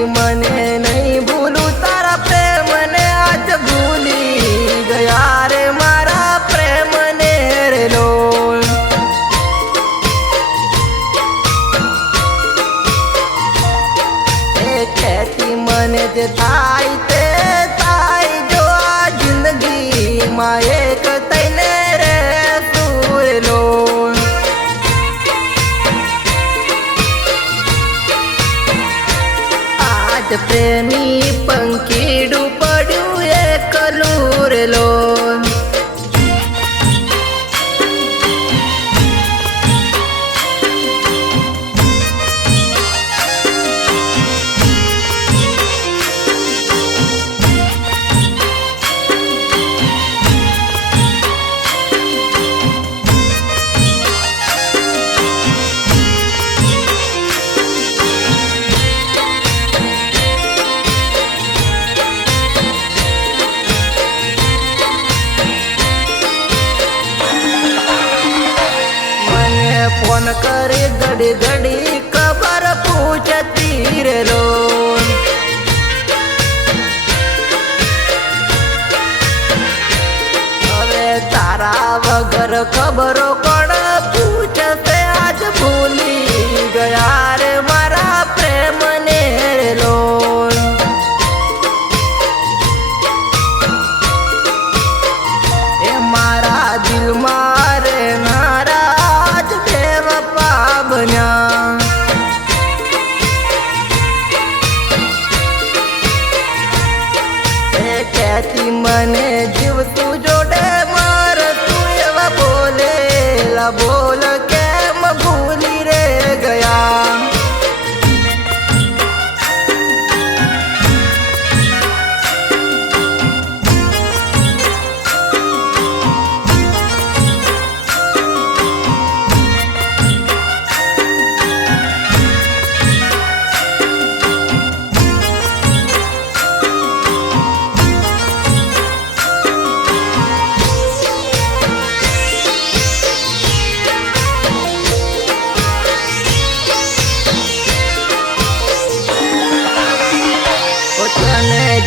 કહેતી મને નહીં ભૂલું, તારા પ્રેમને આજ ભૂલી ગયા રે મારા પ્રેમને રે લો. એ કહેતી મને જે થાય પ્રેમી પંખીડું પડ્યું એ કલૂર લોલ ઘડી ઘડી ખબર પૂછતી રે લોલ હવે તારા વગર ખબરો કહેતી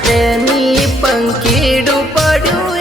પ્રેમી પંખીડું પડ્યું.